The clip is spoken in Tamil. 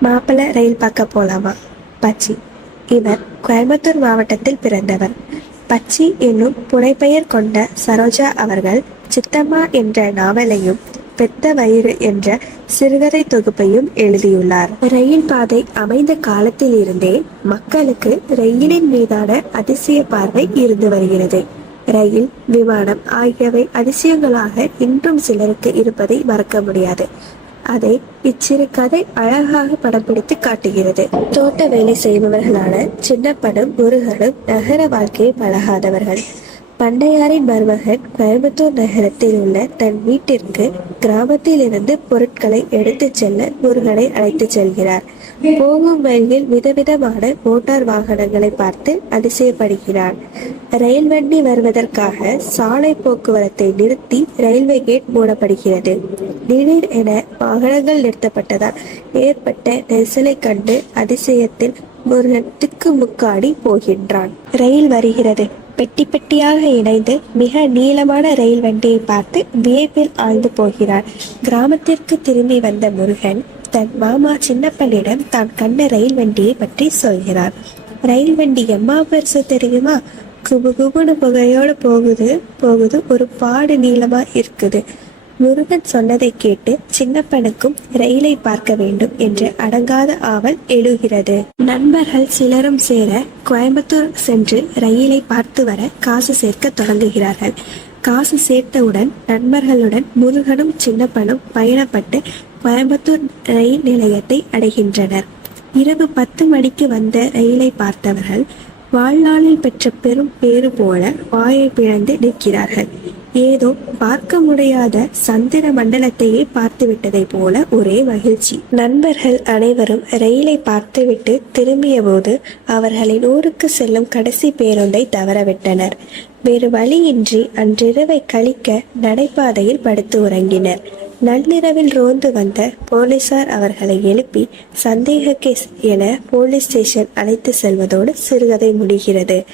மாப்பிள்ளை ரயில் பார்க்க போலாமா? பச்சி. இவர் கோயம்புத்தூர் மாவட்டத்தில் பிறந்தவர். பச்சி என்னும் புனைப்பெயர் கொண்ட சரோஜா அவர்கள் சித்தம்மா என்ற நாவலையும் பெத்த வயிறு என்ற சிறுகதை தொகுப்பையும் எழுதியுள்ளார். ரயில் பாதை அமைந்த காலத்தில் இருந்தே மக்களுக்கு ரயிலின் மீதான அதிசய பார்வை இருந்து வருகிறது. ரயில் விமானம் ஆகியவை அதிசயங்களாக இன்றும் சிலருக்கு இருப்பதை மறக்க முடியாது. அதை இச்சிறு கதை அழகாக படம்பிடித்து காட்டுகிறது. தோட்ட வேலை செய்பவர்களான சின்னப்பனும் முருகனும் நகர வாழ்க்கையை பழகாதவர்கள். பண்டையாரின் மருமகன் கோயம்புத்தூர் நகரத்தில் உள்ள தன் வீட்டிற்கு கிராமத்தில் இருந்து பொருட்களை எடுத்துச் செல்ல முருகனை அழைத்துச் செல்கிறார். போகும் வழியில் விதவிதமான மோட்டார் வாகனங்களை பார்த்து அதிசயப்படுகிறார் ரயில் வண்டி வருவதற்காக சாலை போக்குவரத்தை நிறுத்தி ரயில்வே கேட் மூடப்படுகிறது. திடீர் என வாகனங்கள் நிறுத்தப்பட்டதால் ஏற்பட்ட நெரிசலை கண்டு அதிசயத்தில் முருகன் திக்கு முக்காடி போகின்றான். ரயில் வருகிறது. பெட்டி பெட்டியாக இணைந்து மிக நீளமான ரயில் வண்டியை பார்த்து வியப்பில் ஆழ்ந்து போகிறார் கிராமத்திற்கு திரும்பி வந்த முருகன் தன் மாமா சின்னப்பனிடம் தான் கண்ட ரயில் வண்டியை பற்றி சொல்கிறார். ரயில் வண்டி எம்மா பெருசு தெரியுமா? குபு குபுன்னு புகையோடு போகுது போகுது. ஒரு பாடு நீளமா இருக்குது. முருகன் சொன்னதை கேட்டு சின்னப்பனுக்கும் ரயிலை பார்க்க வேண்டும் என்று அடங்காத ஆவல் எழுகிறது. நண்பர்கள் சிலரும் சேர கோயம்புத்தூர் சென்று ரயிலை பார்த்து வர காசு சேர்க்க தொடங்குகிறார்கள். காசு சேர்த்தவுடன் நண்பர்களுடன் முருகனும் சின்னப்பனும் பயணப்பட்டு கோயம்புத்தூர் ரயில் நிலையத்தை அடைகின்றனர். இரவு பத்து மணிக்கு வந்த ரயிலை பார்த்தவர்கள் வாழ்நாளில் பெற்ற பெரும் பேறு போல வாயை பிளந்து நிற்கிறார்கள். ஏதோ பார்க்க முடியாத சந்திர மண்டலத்தையே பார்த்து விட்டதை போல ஒரே மகிழ்ச்சி. நண்பர்கள் அனைவரும் ரயிலை பார்த்துவிட்டு திரும்பிய போது அவர்களின் ஊருக்கு செல்லும் கடைசி பேருந்தை தவறவிட்டனர். வேறு வழியின்றி அன்றிரவை கழிக்க நடைபாதையில் படுத்து உறங்கினர். நள்ளிரவில் ரோந்து வந்த போலீசார் அவர்களை எழுப்பி சந்தேக கேஸ் என போலீஸ் ஸ்டேஷன் அழைத்து செல்வதோடு சிறுகதை முடிகிறது.